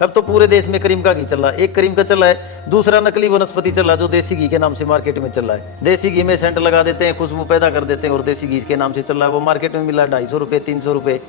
अब तो पूरे देश में क्रीम का घी चल रहा है। एक क्रीम का चल रहा है, दूसरा नकली वनस्पति चल रहा है जो देसी घी के नाम से मार्केट में चल रहा है। देसी घी में सेंट लगा देते हैं, खुशबू पैदा कर देते हैं और देसी घी के नाम से चल रहा है। वो मार्केट में मिला है 250 रुपये 300 रुपये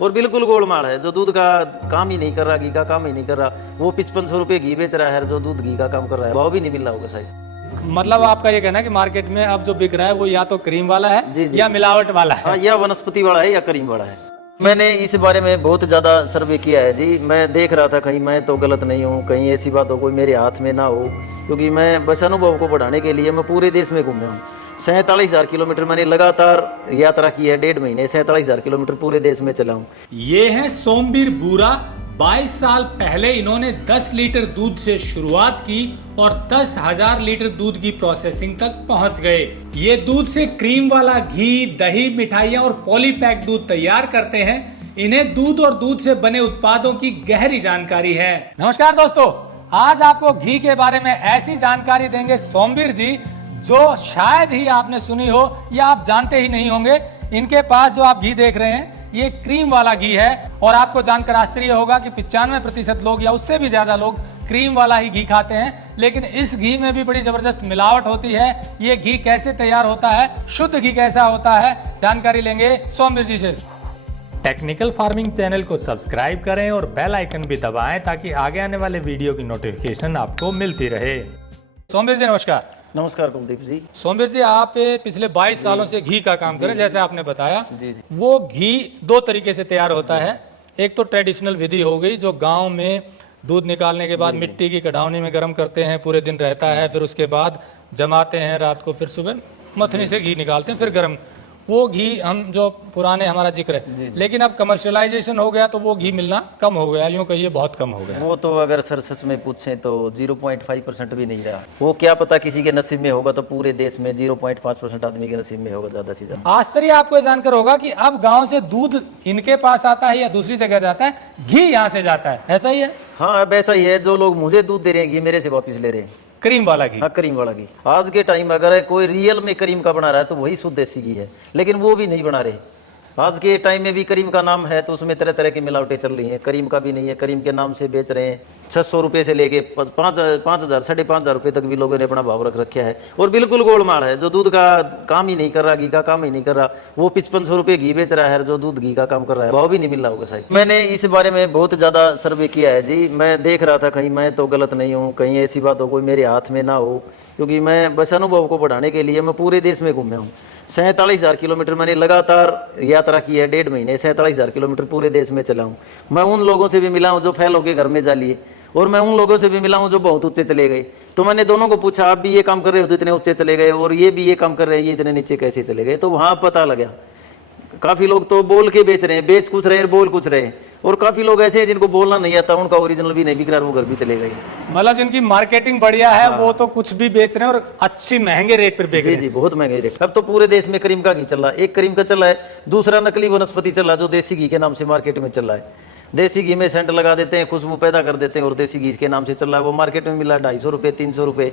और बिल्कुल गोलमाल है। जो दूध का काम ही नहीं कर रहा, घी का काम ही नहीं कर रहा, वो 5500 रुपये घी बेच रहा है जो दूध घी का काम कर रहा है। भाव भी नहीं मिल रहा होगा शायद। मतलब आपका ये कहना है कि मार्केट में अब जो बिक रहा है वो या तो क्रीम वाला है जी, जी। या मिलावट वाला है। हाँ, या वनस्पति वाला है या क्रीम वाला है। मैंने इस बारे में बहुत ज़्यादा सर्वे किया है जी। मैं देख रहा था कहीं मैं तो गलत नहीं हूँ, कहीं ऐसी बात हो कोई मेरे हाथ में ना हो, क्योंकि मैं बस अनुभव को बढ़ाने के लिए मैं पूरे देश में घूमे हूँ। 47,000 किलोमीटर मैंने लगातार यात्रा की है। 1.5 महीने 47,000 किलोमीटर पूरे देश में चला हूँ। ये है सोमवीर बूरा। 22 साल पहले इन्होंने 10 लीटर दूध से शुरुआत की और 10,000 लीटर दूध की प्रोसेसिंग तक पहुंच गए। ये दूध से क्रीम वाला घी, दही, मिठाइयाँ और पॉलीपैक दूध तैयार करते हैं। इन्हें दूध और दूध से बने उत्पादों की गहरी जानकारी है। नमस्कार दोस्तों, आज आपको घी के बारे में ऐसी जानकारी देंगे सोमवीर जी जो शायद ही आपने सुनी हो या आप जानते ही नहीं होंगे। इनके पास जो आप घी देख रहे हैं ये क्रीम वाला घी है और आपको जानकर आश्चर्य होगा कि 95% लोग या उससे भी ज्यादा लोग क्रीम वाला ही घी खाते हैं। लेकिन इस घी में भी बड़ी जबरदस्त मिलावट होती है। ये घी कैसे तैयार होता है, शुद्ध घी कैसा होता है, जानकारी लेंगे सोमवीर जी से। टेक्निकल फार्मिंग चैनल को सब्सक्राइब करें और बेल आइकन भी दबाएं ताकि आगे आने वाले वीडियो की नोटिफिकेशन आपको मिलती रहे। सोमवीर जी नमस्कार। नमस्कार कुलदीप जी। सोमवीर जी, आप पिछले 22 सालों से घी का काम करें, जैसे आपने बताया। जी, जी। वो घी दो तरीके से तैयार होता है। एक तो ट्रेडिशनल विधि हो गई जो गांव में दूध निकालने के बाद मिट्टी की कढ़ावनी में गर्म करते हैं, पूरे दिन रहता है, फिर उसके बाद जमाते हैं रात को, फिर सुबह मथनी से घी निकालते हैं, फिर गर्म। वो घी हम जो पुराने हमारा जिक्र है। लेकिन अब कमर्शियलाइजेशन हो गया तो वो घी मिलना कम हो गया, यूं कहिए बहुत कम हो गया। वो तो अगर सर सच में पूछें तो 0.5% भी नहीं रहा। वो क्या पता किसी के नसीब में होगा तो पूरे देश में 0.5% आदमी के नसीब में होगा ज्यादा से ज्यादा। आश्चर्य आपको जानकर होगा कि अब गांव से दूध इनके पास आता है या दूसरी जगह जाता है, घी यहाँ से जाता है, ऐसा ही है। हाँ, अब ऐसा ही है। जो लोग मुझे दूध दे रहे हैं घी मेरे से वापस ले रहे हैं। क्रीम वाला घी। हाँ, क्रीम वाला घी। आज के टाइम अगर कोई रियल में क्रीम का बना रहा है तो वही शुद्ध देसी घी है, लेकिन वो भी नहीं बना रहे। आज के टाइम में भी क्रीम का नाम है तो उसमें तरह तरह की मिलावटें चल रही हैं। क्रीम का भी नहीं है, क्रीम के नाम से बेच रहे हैं। 600 रुपये से लेके 5,000 5,500 रुपये तक भी लोगों ने अपना भाव रख रखा है और बिल्कुल गोलमाल है। जो दूध का काम ही नहीं कर रहा, घी का काम ही नहीं कर रहा, वो 5500 रुपये घी बेच रहा है जो दूध घी का काम कर रहा है। भाव भी नहीं मिल रहा होगा शायद। मैंने इस बारे में बहुत ज़्यादा सर्वे किया है जी। मैं देख रहा था कहीं मैं तो गलत नहीं हूँ, कहीं ऐसी बात हो कोई मेरे हाथ में ना हो, क्योंकि मैं बस अनुभव को बढ़ाने के लिए मैं पूरे देश में घूमे हूँ। 47,000 किलोमीटर मैंने लगातार यात्रा की है। 1.5 महीने 47,000 किलोमीटर पूरे देश में चला हूँ। मैं उन लोगों से भी मिला हूँ जो फैल होकर घर में जा लिए और मैं उन लोगों से भी मिला हूँ जो बहुत ऊंचे चले गए। तो मैंने दोनों को पूछा, आप भी ये काम कर रहे हो तो इतने ऊंचे चले गए और ये भी ये काम कर रहे हैं, ये इतने नीचे कैसे चले गए? तो वहाँ पता लगा काफ़ी लोग तो बोल के बेच रहे हैं, बेच कुछ रहे हैं बोल कुछ रहे हैं, और काफ़ी लोग ऐसे हैं जिनको बोलना नहीं आता, उनका ओरिजिनल भी नहीं बिक रहा, वो घर भी चले गए। मतलब जिनकी मार्केटिंग बढ़िया है वो तो कुछ भी बेच रहे हैं और अच्छी महंगे रेट पर बेच रहे हैं। जी, बहुत महंगे रेट। अब तो पूरे देश में क्रीम का घी चल रहा है। एक क्रीम का चल रहा है, दूसरा नकली वनस्पति चल रहा है जो देसी घी के नाम से मार्केट में चल रहा है। देसी घी में सेंट लगा देते हैं, खुशबू पैदा कर देते हैं और देसी घी के नाम से चल रहा है। वो मार्केट में मिला है 250 रुपये 300 रुपये।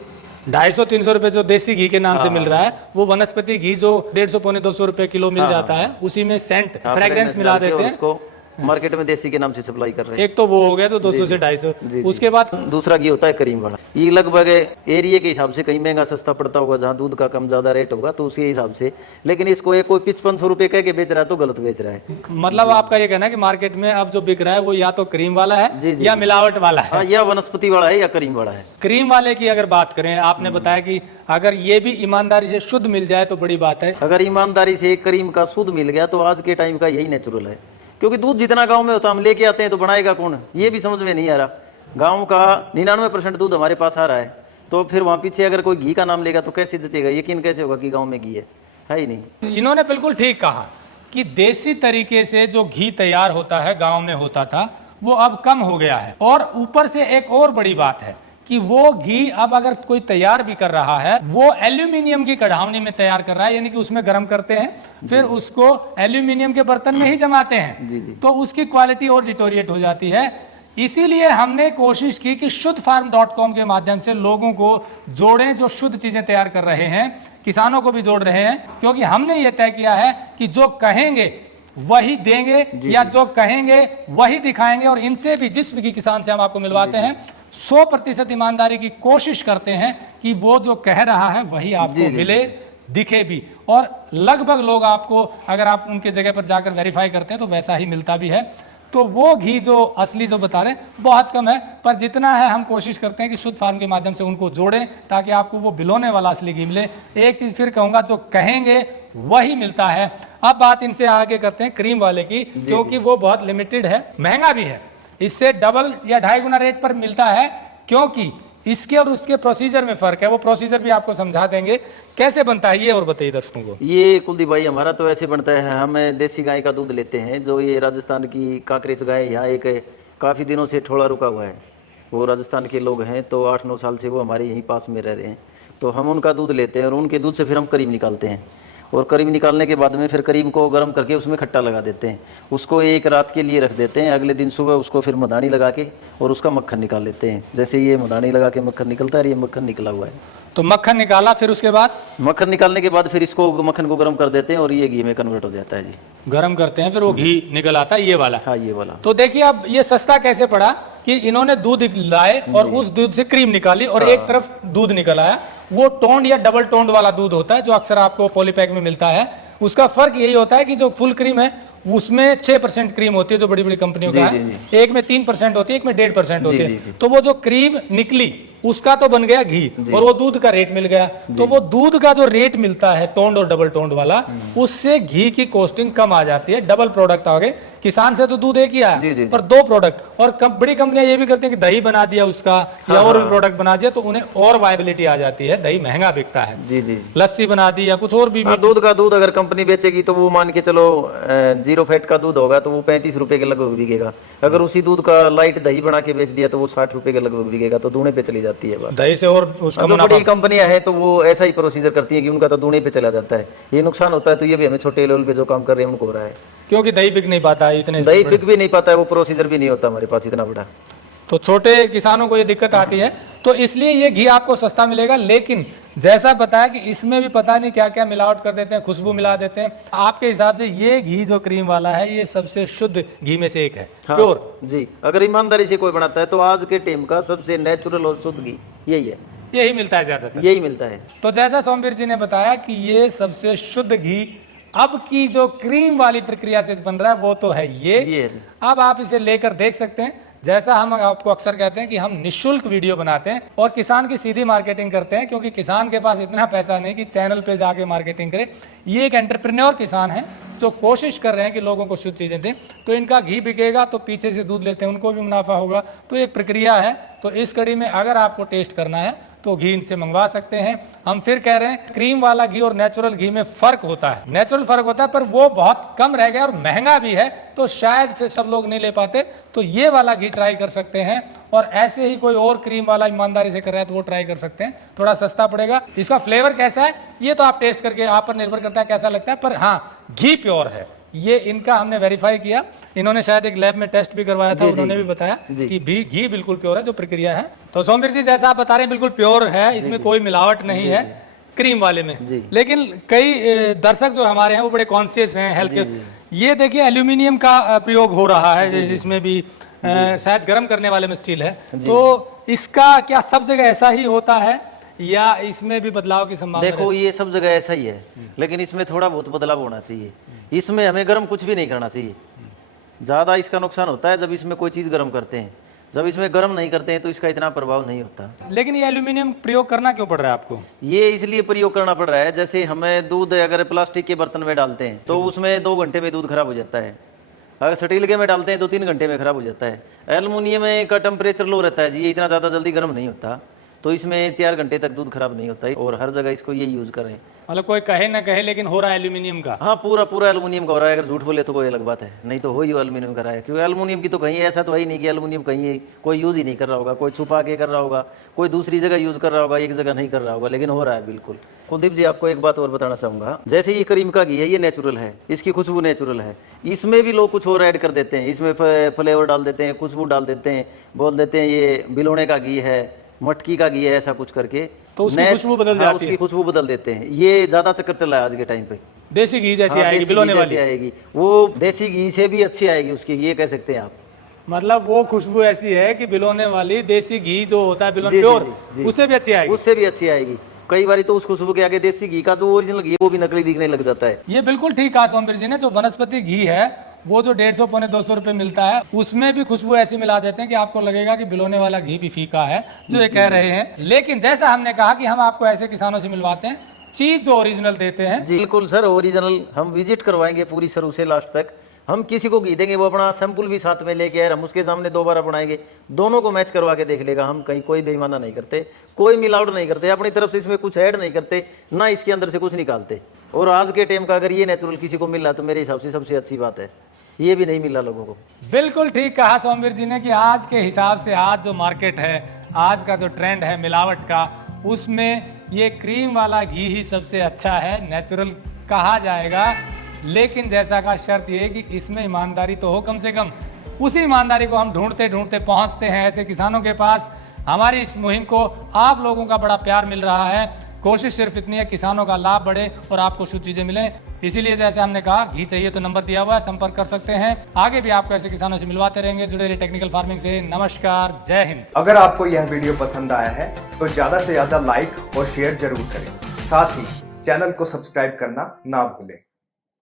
250-300 रुपए जो देसी घी के नाम से मिल रहा है, वो वनस्पति घी जो 150-200 रुपए किलो मिल जाता है, उसी में सेंट फ्रेग्रेंस मिला देते हैं। उसको मार्केट में देसी के नाम से सप्लाई कर रहे हैं। एक तो वो हो गया जो 200 से 250। उसके बाद दूसरा घी होता है क्रीम वाला। ये लगभग एरिया के हिसाब से कहीं महंगा सस्ता पड़ता होगा, जहाँ दूध का कम ज्यादा रेट होगा तो उसी हिसाब से। लेकिन इसको एक कोई 5500 रुपये कह के बेच रहा है तो गलत बेच रहा है। मतलब आपका ये कहना है कि मार्केट में अब जो बिक रहा है वो या तो क्रीम वाला है या मिलावट वाला है। हाँ, या वनस्पति वाला है या क्रीम वाला है। क्रीम वाले की अगर बात करें, आपने बताया कि अगर ये भी ईमानदारी से शुद्ध मिल जाए तो बड़ी बात है। अगर ईमानदारी से क्रीम का शुद्ध मिल गया तो आज के टाइम का यही नेचुरल है, क्योंकि दूध जितना गांव में होता हम लेके आते हैं तो बनाएगा कौन, ये भी समझ में नहीं आ रहा। गांव का 99% दूध हमारे पास आ रहा है, तो फिर वहाँ पीछे अगर कोई घी का नाम लेगा तो कैसे जचेगा, यकीन कैसे होगा कि गांव में घी है ही नहीं। इन्होंने बिल्कुल ठीक कहा कि देसी तरीके से जो घी तैयार होता है गांव में होता था वो अब कम हो गया है। और ऊपर से एक और बड़ी बात है कि वो घी अब अगर कोई तैयार भी कर रहा है वो एल्यूमिनियम की कढ़ावनी में तैयार कर रहा है, यानी कि उसमें गर्म करते हैं फिर उसको एल्यूमिनियम के बर्तन में ही जमाते हैं। तो उसकी क्वालिटी और डिटोरिएट हो जाती है। इसीलिए हमने कोशिश की कि शुद्धफार्म.com के माध्यम से लोगों को जोड़ें जो शुद्ध चीजें तैयार कर रहे हैं, किसानों को भी जोड़ रहे हैं, क्योंकि हमने ये तय किया है कि जो कहेंगे वही देंगे या जो कहेंगे वही दिखाएंगे। और इनसे भी, जिस भी किसान से हम आपको मिलवाते हैं, 100% ईमानदारी की कोशिश करते हैं कि वो जो कह रहा है वही आपको मिले, दिखे भी। और लगभग लोग आपको, अगर आप उनके जगह पर जाकर वेरीफाई करते हैं तो वैसा ही मिलता भी है। तो वो घी जो असली जो बता रहे हैं बहुत कम है, पर जितना है हम कोशिश करते हैं कि शुद्ध फार्म के माध्यम से उनको जोड़ें ताकि आपको वो बिलोने वाला असली घी मिले। एक चीज फिर कहूंगा, जो कहेंगे वही मिलता है। अब बात इनसे आगे करते हैं क्रीम वाले की, क्योंकि वो बहुत लिमिटेड है, महंगा भी है, इससे डबल या 2.5 गुना रेट पर मिलता है, क्योंकि इसके और उसके प्रोसीजर में फर्क है। वो प्रोसीजर भी आपको समझा देंगे कैसे बनता है, ये और बताइए दर्शकों को। ये कुलदीप भाई, हमारा तो ऐसे बनता है, हम देसी गाय का दूध लेते हैं, जो ये राजस्थान की कांकरेज गाय, यहाँ एक काफ़ी दिनों से ठोड़ा रुका हुआ है, वो राजस्थान के लोग हैं, तो 8-9 साल से वो हमारे यहीं पास में रह रहे हैं, तो हम उनका दूध लेते हैं और उनके दूध से फिर हम करीम निकालते हैं। और करीम निकालने के बाद में फिर करीम को गर्म करके उसमें खट्टा लगा देते हैं, उसको एक रात के लिए रख देते हैं, अगले दिन सुबह उसको फिर मदानी लगा के और उसका मक्खन निकाल लेते हैं। जैसे ये मदानी लगा के मक्खन निकलता है, ये मक्खन निकला हुआ है। तो मक्खन निकाला, फिर उसके बाद मक्खन निकालने के बाद फिर इसको, मक्खन को गर्म कर देते हैं और ये घी में कन्वर्ट हो जाता है जी। गर्म करते हैं, फिर वो घी निकल आता है, ये वाला। हाँ, ये वाला। तो देखिए अब ये सस्ता कैसे पड़ा कि इन्होंने दूध लाए और उस दूध से क्रीम निकाली और एक तरफ दूध निकल आया। वो टोन्ड या डबल टोन्ड वाला दूध होता है जो अक्सर आपको पॉलीपैक में मिलता है। उसका फर्क यही होता है कि जो फुल क्रीम है उसमें 6% क्रीम होती है, जो बड़ी बड़ी कंपनियों का है, एक में 3% होती है, एक में 1.5% होती है। तो वो जो क्रीम निकली उसका तो बन गया घी और वो दूध का रेट मिल गया। तो वो दूध का जो रेट मिलता है टोन्ड और डबल टोन्ड वाला, उससे घी की कॉस्टिंग कम आ जाती है। डबल प्रोडक्ट आ गए, किसान से तो दूध एक ही आया पर 2 प्रोडक्ट। और बड़ी कंपनियां ये भी करती हैं कि दही बना दिया उसका या और भी प्रोडक्ट बना दिया, तो उन्हें और वायबिलिटी आ जाती है, दही महंगा बिकता है। जी जी, लस्सी बना दी या कुछ और भी। दूध का दूध अगर कंपनी बेचेगी तो वो मान के चलो 0 फैट का दूध होगा तो वो 35 रुपए के लगभग बिकेगा। अगर उसी दूध का लाइट दही बना के बेच दिया तो वो 60 रुपए के लगभग बिकेगा, तो दूने पे चली जाती है बात। दही से और उसका मुनाफा। बड़ी कंपनियां हैं तो वो ऐसा ही प्रोसीजर करती है कि उनका तो दूने पे चला जाता है। ये नुकसान होता है, तो ये भी हमें छोटे लेवल पे जो काम कर रहे हैं उनको हो रहा है, क्योंकि दही बिक नहीं पाता है, इतने दही बिक भी नहीं पाता है, वो प्रोसीजर भी नहीं होता हमारे पास इतना बड़ा। तो छोटे किसानों को ये दिक्कत आती है, तो इसलिए ये घी आपको सस्ता मिलेगा। लेकिन जैसा बताया कि इसमें भी पता नहीं क्या क्या मिलावट कर देते हैं, खुशबू मिला देते हैं। आपके हिसाब से ये घी जो क्रीम वाला है ये सबसे शुद्ध घी में से एक है, प्योर जी। अगर ईमानदारी से कोई बनाता है तो आज के टाइम का सबसे नेचुरल और शुद्ध घी यही है, यही मिलता है ज्यादातर, यही मिलता है। तो जैसा सोमवीर जी ने बताया कि ये सबसे शुद्ध घी अब की जो क्रीम वाली प्रक्रिया से बन रहा है वो तो है ये। अब आप इसे लेकर देख सकते हैं। जैसा हम आपको अक्सर कहते हैं कि हम निशुल्क वीडियो बनाते हैं और किसान की सीधी मार्केटिंग करते हैं, क्योंकि किसान के पास इतना पैसा नहीं कि चैनल पे जाके मार्केटिंग करे। ये एक एंटरप्रेन्योर किसान है जो कोशिश कर रहे हैं कि लोगों को शुद्ध चीजें दें। तो इनका घी बिकेगा तो पीछे से दूध लेते हैं उनको भी मुनाफा होगा। तो एक प्रक्रिया है। तो इस कड़ी में अगर आपको टेस्ट करना है तो घी इनसे मंगवा सकते हैं। हम फिर कह रहे हैं क्रीम वाला घी और नेचुरल घी में फर्क होता है, नेचुरल फर्क होता है, पर वो बहुत कम रह गया और महंगा भी है, तो शायद फिर सब लोग नहीं ले पाते। तो ये वाला घी ट्राई कर सकते हैं। और ऐसे ही कोई और क्रीम वाला ईमानदारी से कर रहा है तो वो ट्राई कर सकते हैं, थोड़ा सस्ता पड़ेगा। इसका फ्लेवर कैसा है ये तो आप टेस्ट करके आप पर निर्भर करता है कैसा लगता है, पर हाँ घी प्योर है। ये इनका हमने वेरीफाई किया, इन्होंने शायद एक लैब में टेस्ट भी करवाया था, उन्होंने भी बताया कि घी बिल्कुल प्योर है जो प्रक्रिया है। तो सोमवीर जी जैसा आप बता रहे हैं बिल्कुल प्योर है, इसमें कोई मिलावट नहीं है क्रीम वाले में। लेकिन कई दर्शक जो हमारे हैं वो बड़े कॉन्शियस हैं हेल्थ के। ये देखिए एल्यूमिनियम का प्रयोग हो रहा है, जिसमें भी शायद गर्म करने वाले में स्टील है। तो इसका क्या सब जगह ऐसा ही होता है या इसमें भी बदलाव की संभावना? देखो ये सब जगह ऐसा ही है, लेकिन इसमें थोड़ा बहुत बदलाव होना चाहिए। इसमें हमें गर्म कुछ भी नहीं करना चाहिए। ज़्यादा इसका नुकसान होता है जब इसमें कोई चीज़ गर्म करते हैं, जब इसमें गर्म नहीं करते हैं तो इसका इतना प्रभाव नहीं होता। लेकिन ये एल्यूमिनियम प्रयोग करना क्यों पड़ रहा है आपको? ये इसलिए प्रयोग करना पड़ रहा है, जैसे हमें दूध अगर प्लास्टिक के बर्तन में डालते हैं तो उसमें 2 घंटे में दूध खराब हो जाता है। अगर स्टील के में डालते हैं तो 3 घंटे में खराब हो जाता है। एल्युमिनियम का टेम्परेचर लो रहता है जी, ये इतना ज़्यादा जल्दी गर्म नहीं होता, तो इसमें 4 घंटे तक दूध खराब नहीं होता है। और हर जगह इसको ये यूज करें। मतलब कोई कहे ना कहे लेकिन हो रहा है एल्यूमिनियम का। हाँ पूरा एल्युमिनियम का हो रहा है। अगर झूठ बोले तो कोई अलग बात है, नहीं तो हो ही एल्युमिनियम का रहा है। क्योंकि एल्युमिनियम की तो कहीं ऐसा तो है ही नहीं कि एल्युमिनियम कहीं कोई यूज ही नहीं कर रहा होगा, कोई छुपा के कर रहा होगा, कोई दूसरी जगह यूज कर रहा होगा, एक जगह नहीं कर रहा होगा, लेकिन हो रहा है बिल्कुल। कुलदीप जी आपको एक बात और बताना चाहूंगा, जैसे ये करीम का घी है ये नेचुरल है, इसकी खुशबू नेचुरल है। इसमें भी लोग कुछ और ऐड कर देते हैं, इसमें फ्लेवर डाल देते हैं, खुशबू डाल देते हैं, बोल देते हैं ये बिलोने का घी है, मटकी का घी है, ऐसा कुछ करके तो उसकी खुशबू बदल जाती है। उसकी खुशबू बदल देते हैं। ये ज्यादा चक्कर चल रहा है आज के टाइम पे। देसी घी जैसी हाँ, आएगी, देसी बिलोने घी वाली जैसी आएगी, वो देसी घी से भी अच्छी आएगी उसकी, ये कह सकते हैं आप। मतलब वो खुशबू ऐसी है कि बिलोने वाली देसी घी जो होता है बिलोन जी, जी, प्योर, जी, जी। उससे भी अच्छी आएगी। उससे भी अच्छी आएगी। कई बार तो उस खुशबू के आगे देसी घी का जो ओरिजिनल घी है वो भी नकली दिखने लग जाता है। ये बिल्कुल ठीक कहा सोमवीर जी ने, जो वनस्पति घी है वो जो 150 पौने 200 रुपए मिलता है, उसमें भी खुशबू ऐसी मिला देते हैं कि आपको लगेगा कि बिलोने वाला घी भी फीका है, जो ये कह रहे हैं। लेकिन जैसा हमने कहा कि हम आपको ऐसे किसानों से मिलवाते हैं, चीज जो ओरिजिनल देते हैं। जी बिल्कुल सर, ओरिजिनल हम विजिट करवाएंगे पूरी शुरू से लास्ट तक। हम किसी को घी देंगे, वो अपना सैंपल भी साथ में लेके आए, हम उसके सामने 2 बार बनाएंगे, दोनों को मैच करवा के देख लेगा। हम कहीं कोई बेईमाना नहीं करते, कोई मिलावट नहीं करते, अपनी तरफ से इसमें कुछ ऐड नहीं करते, ना इसके अंदर से कुछ निकालते। और आज के टाइम का अगर ये नेचुरल किसी को मिल रहा है तो मेरे हिसाब से सबसे अच्छी बात है, ये भी नहीं मिला लोगों को। बिल्कुल ठीक कहा सोमवीर जी ने कि आज के हिसाब से आज जो मार्केट है, आज का जो ट्रेंड है मिलावट का, उसमें ये क्रीम वाला घी ही सबसे अच्छा है, नेचुरल कहा जाएगा। लेकिन जैसा का शर्त ये है कि इसमें ईमानदारी तो हो कम से कम। उसी ईमानदारी को हम ढूंढते ढूंढते पहुंचते हैं ऐसे किसानों के पास। हमारी इस मुहिम को आप लोगों का बड़ा प्यार मिल रहा है। कोशिश सिर्फ इतनी है किसानों का लाभ बढ़े और आपको शुद्ध चीजें मिलें। इसीलिए जैसे हमने कहा, घी चाहिए तो नंबर दिया हुआ है, संपर्क कर सकते हैं। आगे भी आपको ऐसे किसानों से मिलवाते रहेंगे। जुड़े रहिए टेक्निकल फार्मिंग से। नमस्कार, जय हिंद। अगर आपको यह वीडियो पसंद आया है तो ज्यादा से ज्यादा लाइक और शेयर जरूर करें। साथ ही चैनल को सब्सक्राइब करना ना भूलें।